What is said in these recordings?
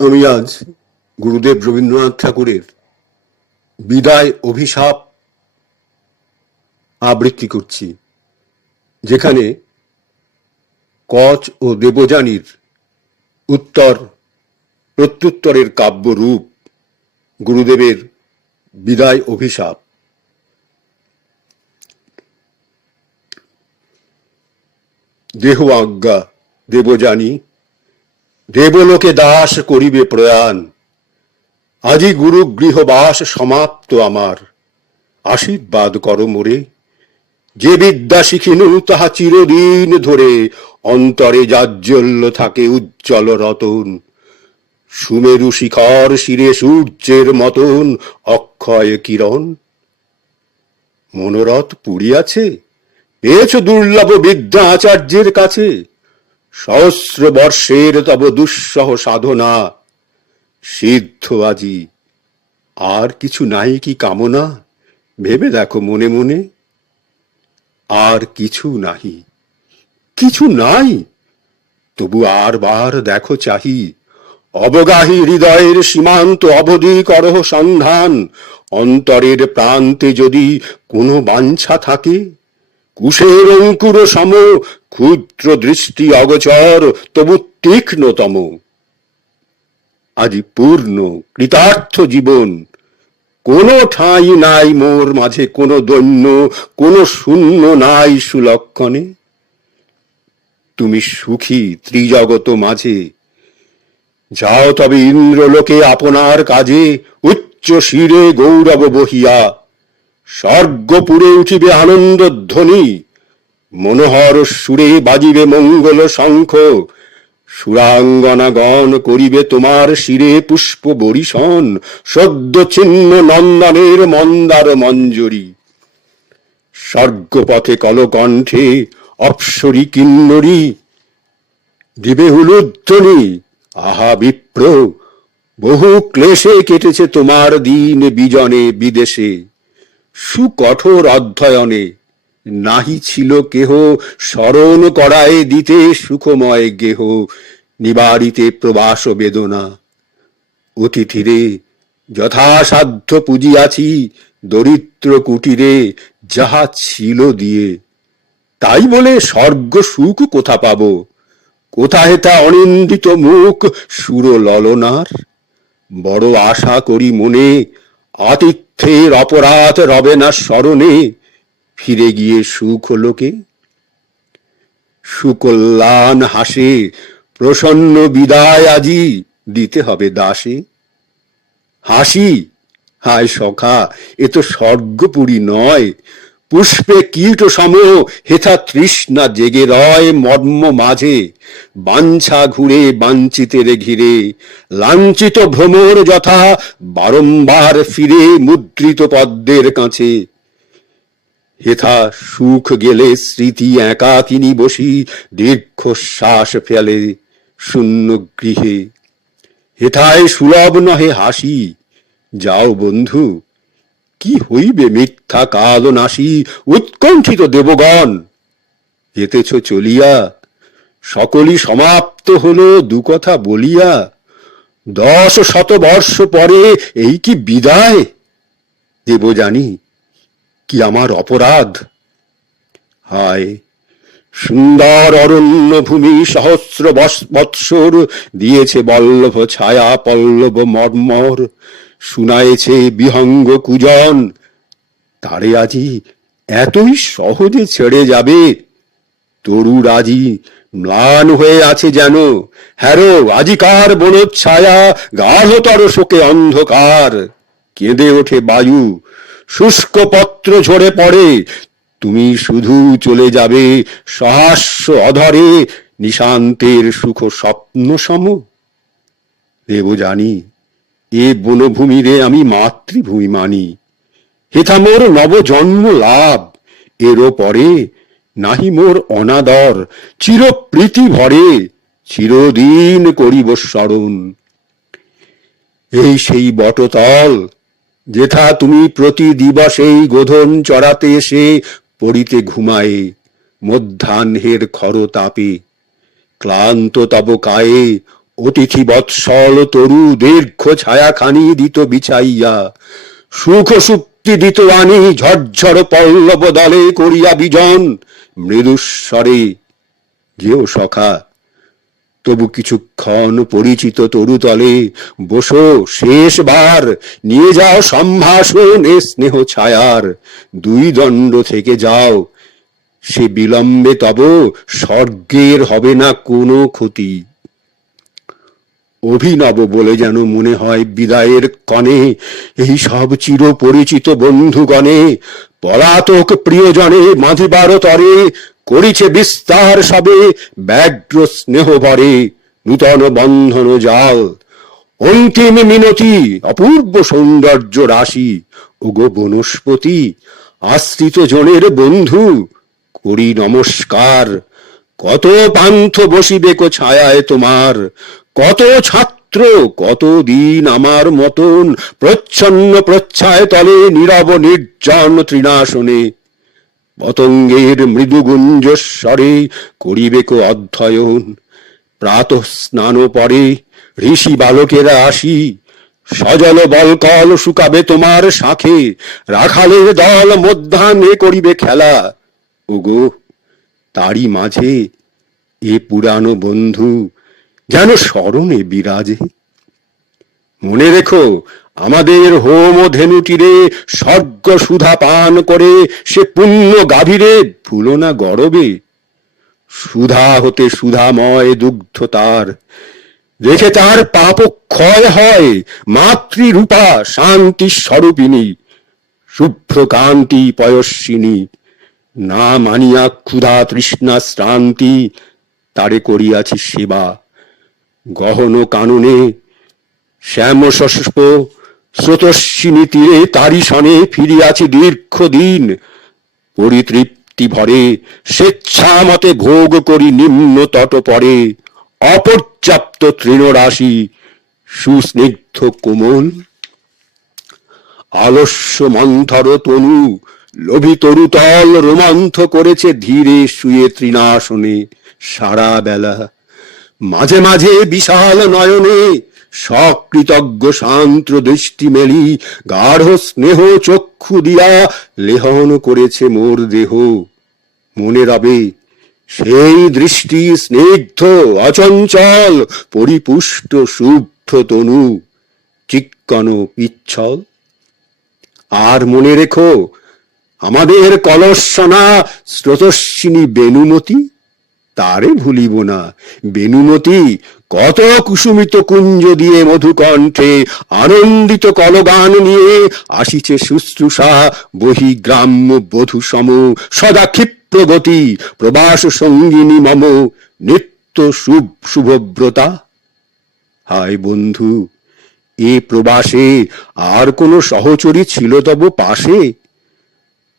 আমি আজ গুরুদেব রবীন্দ্রনাথ ঠাকুরের বিদায় অভিশাপ আবৃত্তি করছি, যেখানে কচ ও দেবযানীর উত্তর প্রত্যুত্তরের কাব্যরূপ গুরুদেবের বিদায় অভিশাপ। দেহ আজ্ঞা দেবযানী, দেবলোকে দাস করিবে প্রয়াণ। আজি গুরু গৃহবাস সমাপ্ত আমার, আশীর্বাদ কর মোরে। যে বিদ্যা শিখিনু তাহা চিরদিন ধরে, অন্তরে জাজ্জল্য থাকে উজ্জ্বল রতন। সুমেরু শিখর শিরে সূর্যের মতন অক্ষয় কিরণ। মনোরথ পুড়িয়াছে, পেয়েছ দুর্লভ বিদ্যা আচার্যের কাছে। সহস্র বর্ষের তব দুঃসহ সাধনা সিদ্ধ আজি। আর কিছু নাই কি কামনা, ভেবে দেখো মনে মনে। আর কিছু নাহি, কিছু নাই, তবু আর বার দেখো চাহি। অবগাহী হৃদয়ের সীমান্ত অবধি করহ সন্ধান। অন্তরের প্রান্তে যদি কোনো বাঞ্ছা থাকে, কুশের অঙ্কুর সম ক্ষুদ্র দৃষ্টি অগোচর, তবু তীক্ষ্ণতম। আজি পূর্ণ কৃতার্থ জীবন, কোনো ঠাঁই নাই মোর মাঝে, কোনো দৈন্য, কোনো শূন্য নাই সুলক্ষণে। তুমি সুখী ত্রিজগত মাঝে, যাও তবে ইন্দ্রলোকে আপনার কাজে। উচ্চ শিরে গৌরব বহিয়া স্বর্গপুরে উঠিবে আনন্দ ধ্বনি। মনোহর সুরে বাজিবে মঙ্গল শঙ্খ, সুরাঙ্গনাগণ করিবে তোমার শিরে পুষ্প বরিশন। সদ্য ছিন্ন নন্দনের মন্দার মঞ্জরি, স্বর্গপথে কলকণ্ঠে অপ্সরী কিন্নরী দিবে হুলুধ্বনি। আহা বিপ্র, বহু ক্লেশে কেটেছে তোমার দিন বিজনে বিদেশে। সুকঠোর অধ্যয়নে নাহি ছিল কেহ, স্মরণ করায় দিতে সুখময় গেহ। নিবারিতে প্রবাস বেদনা, অতিথিরে যথাসাধ্য পুজিয়াছি। দরিদ্র কুটিরে যাহা ছিল দিয়ে, তাই বলে স্বর্গ সুখ কোথা পাব? কোথায় তা অনিন্দিত মুখ সুর ললনার? বড় আশা করি মনে, আতিথ্যের অপরাধ রবে না স্মরণে। ফিরে গিয়ে সুখ লোকে সুকল্যাণ হাসে, প্রসন্ন বিদায় আজি দিতে হবে দাসে। হাসি, হায় সখা, এ তো স্বর্গপুরী নয়। পুষ্পে কীট সম হেথা তৃষ্ণা জেগে রয় মর্ম মাঝে। বাঞ্ছা ঘুরে বাঞ্ছিতের ঘিরে, লাঞ্ছিত ভ্রমর যথা বারংবার ফিরে মুদ্রিত পদ্মের কাছে। হেথা সুখ গেলে স্মৃতি একাকিনী বসি, দীর্ঘশ্বাস ফেলে শূন্য গৃহে। হেথায় সুলভ নহে হাসি, যাও বন্ধু, কি হইবে মিথ্যা কাল নাশি। উৎকণ্ঠিত দেবগণ, যেতেছ চলিয়া, সকলই সমাপ্ত হলো দু কথা বলিয়া। 10 শতবর্ষ পরে এই কি বিদায়? দেবযানী, কি আমার অপরাধ? হায়, সুন্দর অরণ্য ভূমি সহস্র বৎসর দিয়েছে বল্লভ ছায়া পল্লব মর্মর। শুনায়েছে বিহঙ্গ কুজন, তারে আজি এতই সহজে ছেড়ে যাবে? তরুর আজি ম্লান হয়ে আছে যেন, হ্যারো আজিকার বনচ্ছায়া গাঢ়তর শোকে অন্ধকার। কেঁদে ওঠে বায়ু, শুষ্ক পত্র ঝরে পড়ে। তুমি শুধু চলে যাবে সহাস্য অধরে, নিশান্তের সুখ স্বপ্ন সম। দেবযানী, এ বনভূমিরে আমি মাতৃভূমি মানি। হেথা মোর নবজন্ম লাভ, এরও পরে নাহি মোর অনাদর। চিরপ্রীতি ভরে চিরদিন করিব স্মরণ। এই সেই বটতল, যেথা তুমি প্রতি দিবসেই গোধন চড়াতে এসে পড়িতে ঘুমায়ে মধ্যাহ্নের খর তাপে। ক্লান্ত তব কায়ে অতিথি বৎসল তরু দীর্ঘ ছায়াখানি দিত বিছাইয়া, সুখ সুক্তি দিত আনি ঝরঝর পল্লব দলে করিয়া বিজন, মৃদুস্বরে যেও সখা, তবু কিছুক্ষণ পরিচিত তরুতলে বসো, শেষবার নিয়ে যাও সম্ভাষণ এ স্নেহ ছায়ার, দুই দণ্ড থেকে যাও, সে বিলম্বে তব স্বর্গের হবে না কোনো ক্ষতি। অভিনব বলে যেন মনে হয় বিদায়ের কণে এই সব চির পরিচিত বন্ধুগণে, পলাতক প্রিয়জনে মাঝবার তরে করিছে বিস্তার সবে ব্যগ্র স্নেহ ভরে নূতন বন্ধন জাল। অন্তিম মিনতি অপূর্ব সৌন্দর্য রাশি, ওগো বনস্পতি আশ্রিত জনের বন্ধু করি নমস্কার। কত পান্থ বসিবে কো ছায়ায় তোমার, কত ছাত্র কত দিন আমার মতন প্রচ্ছন্ন প্রচ্ছায় তলে নীরব নির্জন তৃণাসনে, পতঙ্গের মৃদু গুঞ্জস্বরে করিবে কো অধ্যয়ন। প্রাতঃ স্নান পরে ঋষি বালকেরা আসি, সজল বলকল শুকাবে তোমার শাখে, রাখালের দল মধ্যাহ্নে করিবে খেলা, ওগো তারই মাঝে এ পুরানো বন্ধু যেন স্মরণে বিরাজে। মনে রেখো আমাদের হোম ধেনুটিরে স্বর্গ সুধা পান করে সে পুণ্য গাভীরে ভুলো না গরবে, সুধা হতে সুধাময় দুগ্ধ তার, রেখে তার পাপ ক্ষয় হয় মাতৃরূপা শান্তি স্বরূপিনী, শুভ্র কান্তি পয়স্বিনী, না মানিয়া ক্ষুধা তৃষ্ণা শ্রান্তি তারে করিয়াছি সেবা। গহন কাননে শ্যাম শস্প স্রোতস্বিনী তীরে তারি সনে ফিরিয়াছি দীর্ঘদিন, পরিতৃপ্তি ভরে স্বেচ্ছা মতে ভোগ করি নিম্ন তট পরে, অপর্যাপ্ত তৃণরাশি সুস্নিগ্ধ কোমল। আলস্য মন্থর তনু লোভী তরুতল রোমান্থ করেছে ধীরে শুয়ে তৃণাসনে সারা বেলা, মাঝে মাঝে বিশাল নয়নে সকৃতজ্ঞ শান্ত দৃষ্টি মেলি, গাঢ় স্নেহ চক্ষু দিয়া লেহন করেছে মোর দেহ। মনে রবে সেই দৃষ্টি স্নিগ্ধ অচঞ্চল পরিপুষ্ট শুভ্র তনু চিক্কণ পিচ্ছল। আর মনে রেখো আমাদের কলস্বনা স্রোতস্বিনী বেণুমতি, তারে ভুলিব না। বেণুমতি কত কুসুমিত কুঞ্জ দিয়ে মধুকণ্ঠে আনন্দিত কলগান নিয়ে আসিছে শুশ্রূষা বহি গ্রাম্য বধূ সম, সদা ক্ষিপ্র গতি প্রবাস সঙ্গিনী মম নিত্য শুভব্রতা। হায় বন্ধু, এ প্রবাসে আর কোন সহচরী ছিল তব পাশে?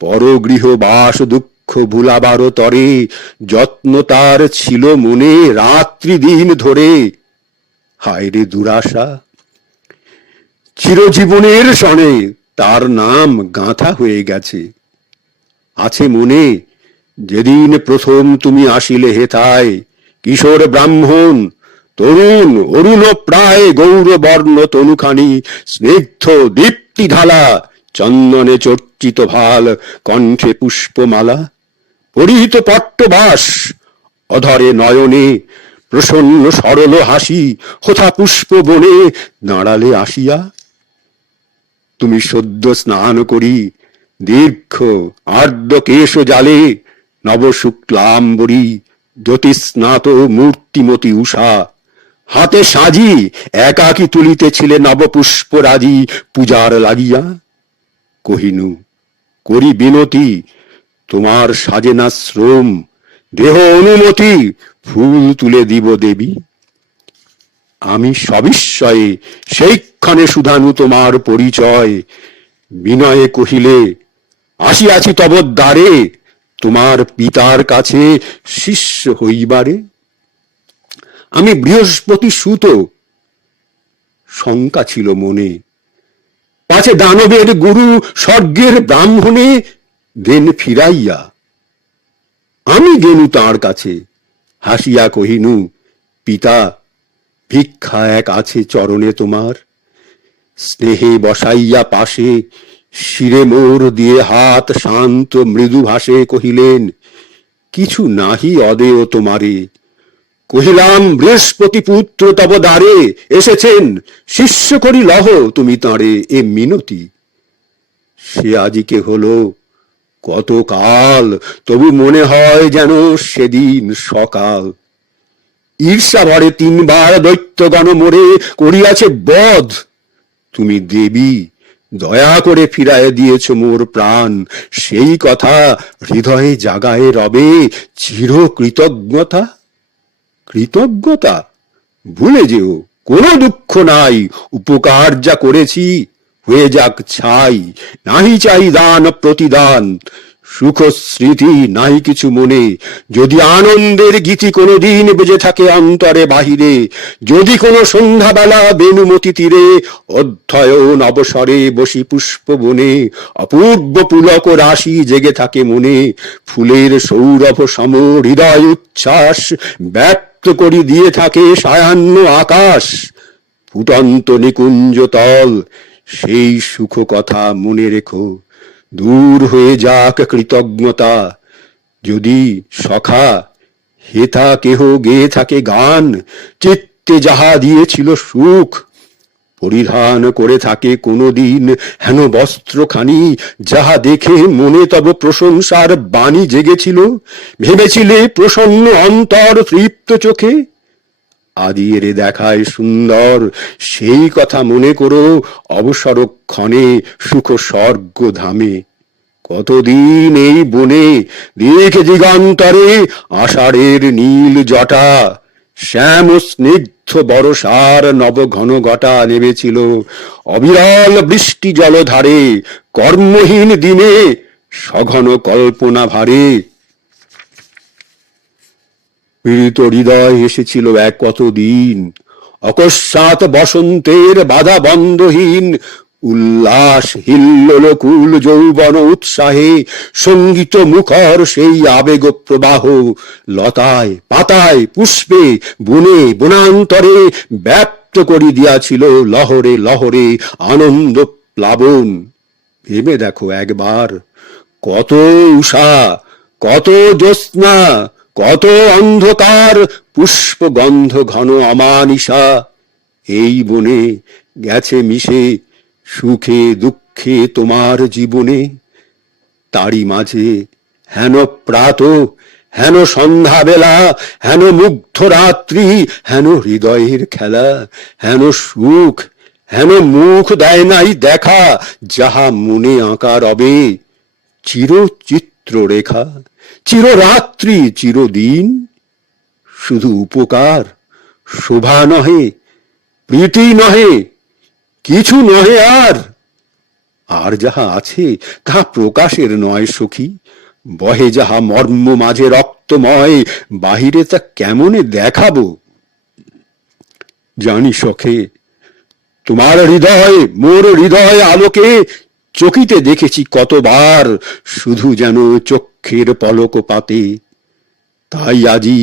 পরগৃহ বাস দুঃখ ভুলাবার তরে যত্ন তার ছিল মনে রাত্রি দিন ধরে। হায় রে দুরাশা, চিরজীবনের সনে তার নাম গাঁথা হয়ে গেছে। আছে মনে যেদিন প্রথম তুমি আসিলে হেথায়, কিশোর ব্রাহ্মণ তরুণ অরুণ প্রায় গৌরবর্ণ তনুখানি স্নিগ্ধ দীপ্তি ঢালা, চন্দনে চর্চিত ভাল কণ্ঠে পুষ্পমালা, পরিহিত পট্টবাস অধরে নয়নে প্রসন্ন সরল হাসি, হোথা পুষ্প বনে দাঁড়ালে আসিয়া। তুমি সদ্য স্নান করি দীর্ঘ আর্দ্র কেশ জালে, নব শুক্লাম্বরী জ্যোতিস্নাত মূর্তিমতী উষা, হাতে সাজি একাকী তুলিতেছিলে নবপুষ্পরাজি পূজার লাগিয়া। কহিনু করি বিনতি তোমার সাজে না শ্রম, দেহ অনুমতি ফুল তুলে দিব দেবী। আমি সবিস্ময়ে সেইক্ষণে শুধানু তোমার পরিচয়, বিনয়ে কহিলে আসিয়াছি তব দ্বারে তোমার পিতার কাছে শিষ্য হইবারে। আমি বৃহস্পতি সুত, শঙ্কা ছিল মনে, পাছে দানবের গুরু স্বর্গের ব্রাহ্মণে দেন ফিরাইয়া। আমি গেনু তাঁর কাছে, হাসিয়া কহিনু পিতা ভিক্ষা এক আছে চরণে তোমার। স্নেহে বসাইয়া পাশে শিরে মোর দিয়ে হাত শান্ত মৃদু ভাষে কহিলেন, কিছু নাহি অদেয় তোমারে। কহিলাম, বৃহস্পতি পুত্র তব দ্বারে এসেছেন, শিষ্য করি লহ তুমি তাঁরে এ মিনতি। সে আজিকে হলো কত কাল, তবু মনে হয় যেন সেদিন সকাল। ঈর্ষা ভরে 3 বার দৈত্যগণ মোরে করিয়াছে বধ। তুমি দেবী দয়া করে ফিরায় দিয়েছ মোর প্রাণ, সেই কথা হৃদয়ে জাগায় রবে চির কৃতজ্ঞতা। কৃতজ্ঞতা ভুলে যেও, কোনো দুঃখ নাই, উপকার যা করেছি হয়ে যাক ছাই। নাহি চাই দান প্রতিদান, সুখ স্মৃতি নাই কিছু মনে। যদি আনন্দের গীতি কোনো দিন বেজে থাকে অন্তরে বাহিরে, যদি কোনো সন্ধ্যাবেলা বেনুমতি তীরে অধ্যয়ন অবসরে বসি পুষ্প বনে, অপূর্ব পুলক রাশি জেগে থাকে মনে, ফুলের সৌরভ সম হৃদয় উচ্ছ্বাস ব্যক্ত করি দিয়ে থাকে সায়াহ্ন আকাশ। ফুটন্ত নিকুঞ্জ তল সেই সুখ কথা মনে রেখো, দূর হয়ে যাক কৃতজ্ঞতা। যদি সখা হেথা কেহ গেয়ে থাকে গান, চিত্তে যাহা দিয়েছিল সুখ, পরিধান করে থাকে কোনদিন হেন বস্ত্রখানি, যাহা দেখে মনে তব প্রশংসার বাণী জেগেছিল, ভেবেছিলে প্রসন্ন অন্তর তৃপ্ত চোখে, আদি এরে দেখায় সুন্দর সেই কথা মনে করো অবসরক্ষণে সুখ স্বর্গ ধামে। কতদিন এই বনে দিক দিগন্তরে আষাঢ়ের নীল জটা, শ্যাম স্নিগ্ধ বরষার নব ঘন ঘটা নেমেছিল অবিরল বৃষ্টি জলধারে, কর্মহীন দিনে সঘন কল্পনা ভারে। পীড়িত হৃদয় এসেছিল এক কতদিন, অকস্মাৎ বসন্তের বাধা বন্ধহীন উল্লাস হিল্লোল কুল যৌবন উৎসাহে সঙ্গীত মুখর সেই আবেগ প্রবাহ, লতায় পাতায় পুষ্পে বনে বনান্তরে ব্যক্ত করি দিয়াছিল লহরে লহরে আনন্দ প্লাবন। ভেবে দেখো একবার, কত উষা, কত জ্যোৎস্না, কত অন্ধকার, পুষ্প গন্ধ ঘন অমানিসা এই বনে গেছে মিশে সুখে দুঃখে তোমার জীবনে। তারই মাঝে হেন প্রাত, হেন সন্ধ্যাবেলা, হেন মুগ্ধ রাত্রি, হেন হৃদয়ের খেলা, হেন সুখ, হেন মুখ দেয় নাই দেখা, যাহা মনে আঁকা রবে চিরচিত্র রেখা। চিররাত্রি চিরদিন শুধু উপকার, শোভা নহে, প্রীতি নহে, কিছু নহে আর। আর যাহা আছে তাহা প্রকাশের নয় সখী, বহে যাহা মর্ম মাঝে রক্তময়, বাহিরে তা কেমনে দেখাবো। জানি সখে, তোমার হৃদয় মোর হৃদয় আলোকে চকিতে দেখেছি কতবার, শুধু যেন চক্ষের পলক পাতে। তাই আজি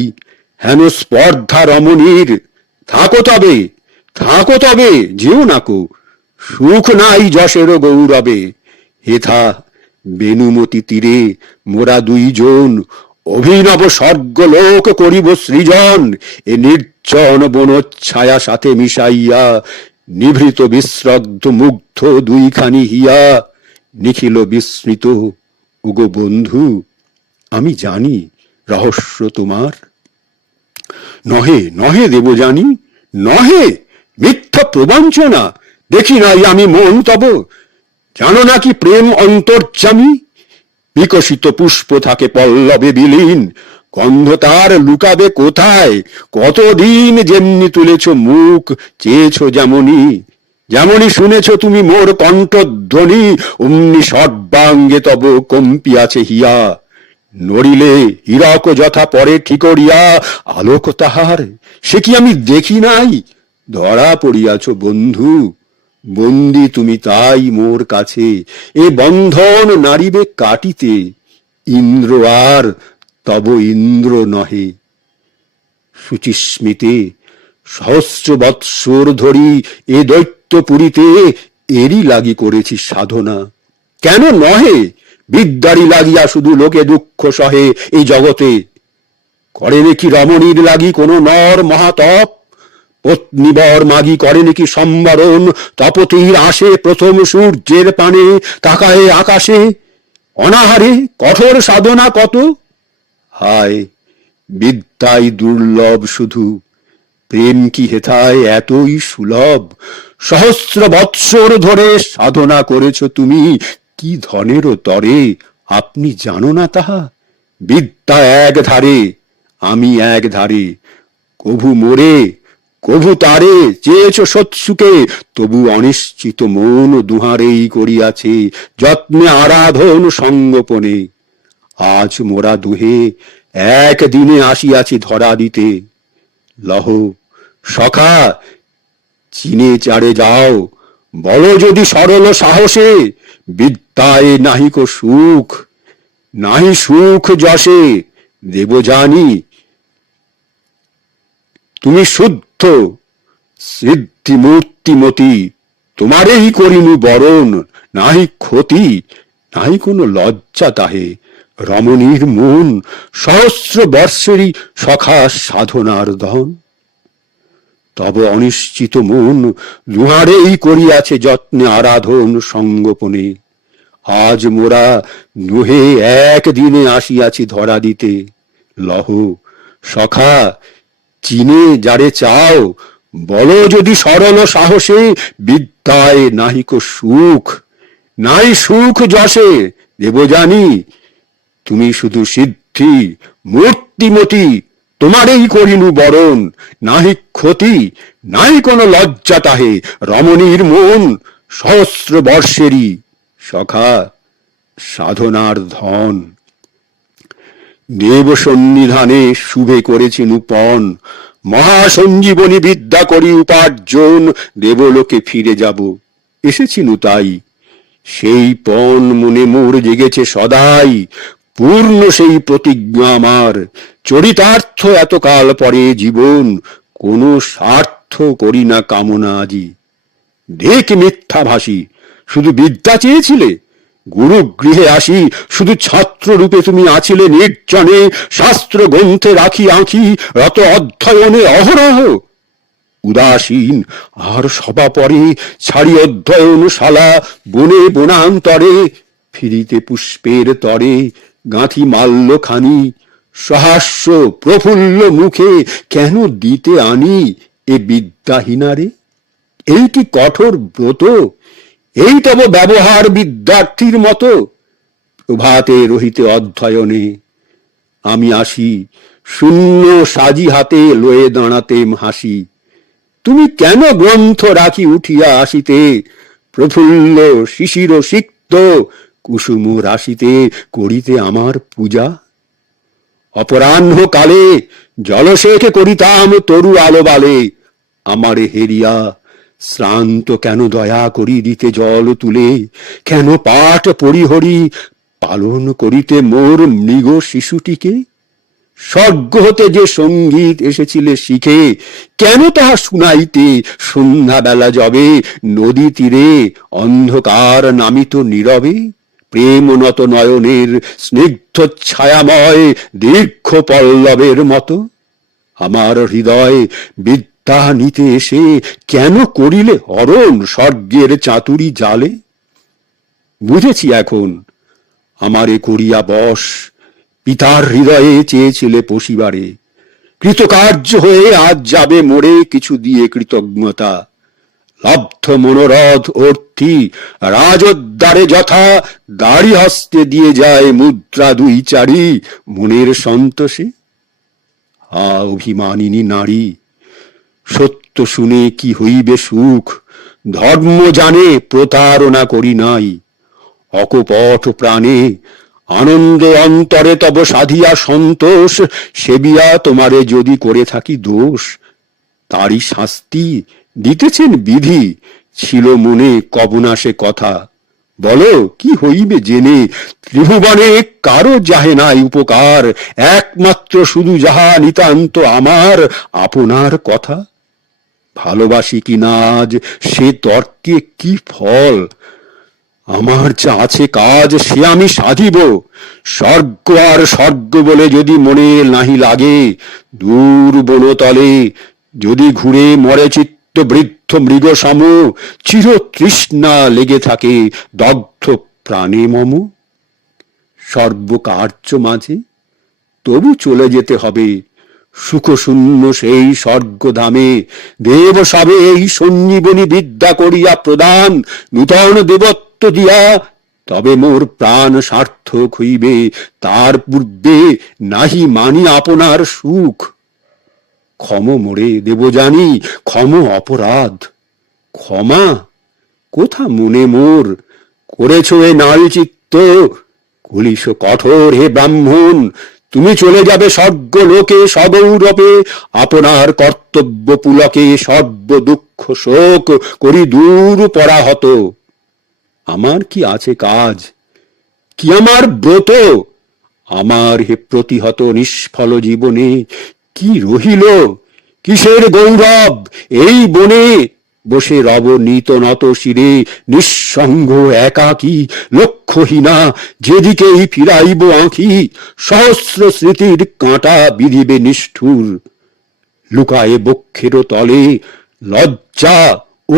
হেন স্পর্ধা রমণীর, থাকো তবে, থাকো তবে, যেও নাকো, সুখ নাই যশের গৌরবে। হেথা বেনুমতি তীরে মোরা 2 জন অভিনব স্বর্গলোক করিব সৃজন। এ নির্জন বনচ্ছায়া সাথে মিশাইয়া নিভৃত বিশ্রদ্ধ মুগ্ধ 2খানি হিয়া। নিখিল বিস্মৃত, ওগো বন্ধু, আমি জানি রহস্য তোমার। নহে নহে দেবযানী, নহে, মিথ্যা প্রবঞ্চনা, দেখি নাই আমি মন তব। জানো নাকি প্রেম অন্তর্যামী, বিকশিত পুষ্প থাকে পল্লবে বিলীন, গন্ধ তার লুকাবে কোথায়। কতদিন যেমনি তুলেছ মুখ, চেয়েছ যেমনি, যেমনি শুনেছ তুমি মোর কণ্ঠধ্বনি, অমনি সর্বাঙ্গে তব কম্পিয়াছে হিয়া। নড়িলে হীরক যথা পরে ঠিকরিয়া, আলোক তাহার সে কি আমি দেখি নাই। ধরা পড়িয়াছ বন্ধু, বন্দি তুমি তাই মোর কাছে, এ বন্ধন নারিবে কাটিতে। ইন্দ্র আর তব ইন্দ্র নহে। শুচিস্মিতে সহস্র বৎসর ধরি এ দৈত্যপুরীতে এরই লাগি করেছি সাধনা। কেন নহে, বিদ্যারি লাগিয়া শুধু লোকে দুঃখ সহে এই জগতে। করে নাকি রমণীর লাগি কোন নর মহাতপ, পত্নীবর মাগি করে নাকি সম্বরণ, তপতির আসে প্রথম সূর্যের পানে, তাকায় আকাশে অনাহারে কঠোর সাধনা কত। হায়, বিদ্যাই দুর্লভ শুধু, প্রেম কি হেথায় এতই সুলভ। সহস্র বৎসর ধরে সাধনা করেছ তুমি, কি ধনেরও তরে আপনি জানো না তাহা। বিদ্যা এক ধারে, আমি এক ধারে, কভু মোরে কভু তারে চেয়েছ সৎসুকে, তবু অনিশ্চিত মন দুহারেই করিয়াছে যত্নে আরাধন সঙ্গোপনে। আজ মোরা দুহে একদিনে আসিয়াছি ধরা দিতে। লহ সখা, চিনে চারে যাও, বলো যদি সরল সাহসে, বিদ্যায় নাহিক সুখ, নাহি সুখ যশে। দেব জানি তুমি শুদ্ধ সিদ্ধি মূর্তিমতি, তোমারেই করিনু বরণ, নাহি ক্ষতি নাহি কোনো লজ্জা তাহে। রমণীর মন সহস্র বর্ষেরই সখা সাধনার ধন। তব অনিশ্চিত মন দুহারেই করিয়াছে যত্নে আরাধন সঙ্গোপনে। আজ মোরা দুহে একদিনে আসিয়াছি ধরা দিতে। লহ সখা, চিনে যারে চাও, বলো যদি সরল সাহসে, বিদ্যায় নাহিক সুখ, নাই সুখ যশে। দেব জানি তুমি শুধু সিদ্ধি মূর্তিমতি, তোমারেই করিনু বরণ, নাহি ক্ষতি নাই কোনো লজ্জা তাহে। রমণীর মন সহস্র বর্ষেরই সখা সাধনার ধন। দেব সন্নিধানে শুভে করেছি নূপন, মহাসঞ্জীবনী বিদ্যা করি উপার্জন। দেবলোকে ফিরে যাব, এসেছিনু তাই, সেই পণ মনে মোর জেগেছে সদাই। পূর্ণ সেই প্রতিজ্ঞা আমার, চরিতার্থ এতকাল পরে জীবন, কোন স্বার্থ করি না কামনা আজি। দেখ মিথ্যাভাষী, শুধু বিদ্যা চেয়েছিলে, গুরু গৃহে আসি শুধু ছাত্র রূপে তুমি আছিলে নির্জনে, শাস্ত্র গ্রন্থে রাখি আঁখি রত অধ্যয়নে অহরহ। উদাসীন আর সভা পরে ছাড়ি অধ্যয়নশালা, বনে বনান্তরে ফিরিতে পুষ্পের তরে গাঁথি মাল্যখানি। সহাস্য প্রফুল্ল মুখে কেন দিতে আনি এ বিদ্যাহীনারে। এই কি কঠোর ব্রত, এই তব ব্যবহার বিদ্যার্থীর মতো। প্রভাতে রহিতে অধ্যয়নে আমি আসি, শূন্য সাজি হাতে লয়ে দাঁড়াতেম হাসি। তুমি কেন গ্রন্থ রাখি উঠিয়া আসিতে, প্রফুল্ল শিশির সিক্ত কুসুম রাশিতে করিতে আমার পূজা। অপরাহ্ন কালে জলশেখ করিতাম তরু আলো বালে, আমারে হেরিয়া শ্রান্ত কেন দয়া করি দিতে জল তুলে। কেন পাঠ পরিহরি পালন করিতে মোর মৃগ শিশুটিকে। স্বর্গ হতে যে সঙ্গীত এসেছিলে শিখে, কেন তাহা শুনাইতে সন্ধ্যাবেলা যবে নদী তীরে অন্ধকার নামিত নীরবে। প্রেম নত নয়নের স্নিগ্ধ ছায়াময় দীর্ঘ পল্লবের মতো। আমার হৃদয় বিদ্যা নিতে এসে কেন করিলে হরণ স্বর্গের চাতুরি জালে। বুঝেছি এখন আমারে করিয়া বশ, পিতার হৃদয়ে চেয়েছিলে পশিবারে। কৃতকার্য হয়ে আজ যাবে মোরে কিছু দিয়ে কৃতজ্ঞতা। লব্ধ মনোরথ অর্থী রাজোদ্দারে যথা, দাড়ি হস্তে দিয়ে যায় মুদ্রা দুই চারি মনের সন্তোষে। হা অভিমানিনী নারী, সত্য শুনে কি হইবে সুখ, ধর্ম জানে প্রতারণা করি নাই। অকপট প্রাণে আনন্দে অন্তরে তব সাধিয়া সন্তোষ, সেবিয়া তোমারে যদি করে থাকি দোষ। তারই শাস্তি দিতেছেন বিধি, ছিল মনে কবনা সে কথা। বলো কি হইবে জেনে, ত্রিভুবনে কারো যাহে নাই উপকার, একমাত্র শুধু যাহা নিতান্ত আমার আপনার কথা। ভালোবাসি কিনা আজ সে তর্কে কি ফল, আমার যা আছে কাজ সে আমি সাধিব। স্বর্গ আর স্বর্গ বলে যদি মনে নাহি লাগে, দূর বনতলে যদি ঘুরে মরে চিত্ত বৃদ্ধ মৃগ সম, চির তৃষ্ণা লেগে থাকে দগ্ধ প্রাণে মম। সর্বকার্য মাঝে তবু চলে যেতে হবে সুখ শূন্য সেই স্বর্গধামে। দেব সবে এই সঞ্জীবনী বিদ্যা করিয়া প্রদান, নূতন দেবত্ব দিয়া তবে মোর প্রাণ সার্থক হইবে। তার পূর্বে নাহি মানি আপনার সুখ। ক্ষম মোরে দেব জানি, ক্ষম অপরাধ। ক্ষমা কোথা মনে মোর, করেছ এ নারী চিত্ত কুলিশ কঠোর হে ব্রাহ্মণ। তুমি চলে যাবে স্বর্গ লোকে সগৌরবে, আপনার কর্তব্য পুলকে সর্ব দুঃখ শোক করি দূর পরাহত। আমার কি আছে কাজ, কি আমার ব্রত, আমার হে প্রতিহত নিষ্ফল জীবনে কি রহিল, কিসের গৌরব এই বনে বসে রব নিত নত শিরে, নিঃসঙ্গ একাকী লক্ষ্যহীনা যেদিকেই ফিরাইব আঁখি, সহস্র স্মৃতির কাঁটা বিধিবে নিষ্ঠুর। লুকায়ে বক্ষের তলে লজ্জা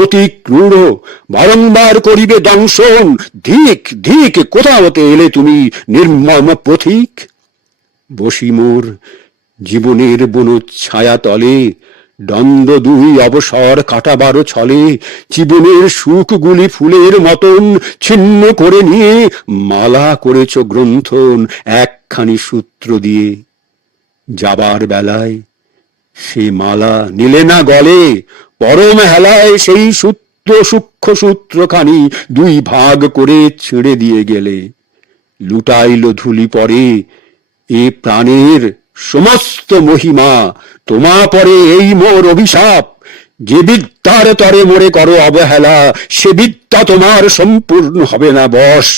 অতি ক্রূর, বারংবার করিবে দংশন। ধিক ধিক কোথা হতে এলে তুমি নির্মম পথিক। বসি মোর জীবনের বন ছায়া তলে, দ্বন্দ্ব দুই অবসর কাটাবার ছলে, জীবনের সুখগুলি ফুলের মতন ছিন্ন করে নিয়ে মালা করেছ গ্রন্থন একখানি সূত্র দিয়ে। যাবার বেলায় সে মালা নিলে না গলে, পরম হেলায় সেই সূত্র সূক্ষ্ম সূত্রখানি দুই ভাগ করে ছেড়ে দিয়ে গেলে। লুটাইল ধুলি পরে এ প্রাণের সমস্ত মহিমা, তোমা পরে এই মোর অভিশাপ। যে বিদ্যার তরে মোরে করো অবহেলা, সে বিদ্যা তোমার সম্পূর্ণ হবে না বশ।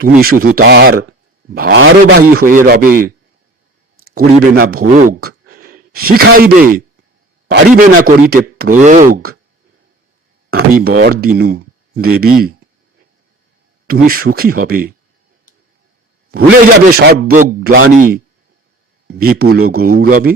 তুমি শুধু তার ভারবাহী হয়ে রবে, করিবে না ভোগ, শিখাইবে পারিবে না করিতে প্রয়োগ। আমি বর দিনু দেবী, তুমি সুখী হবে, ভুলে যাবে সর্বগ্লানি বিপুল গৌরবে।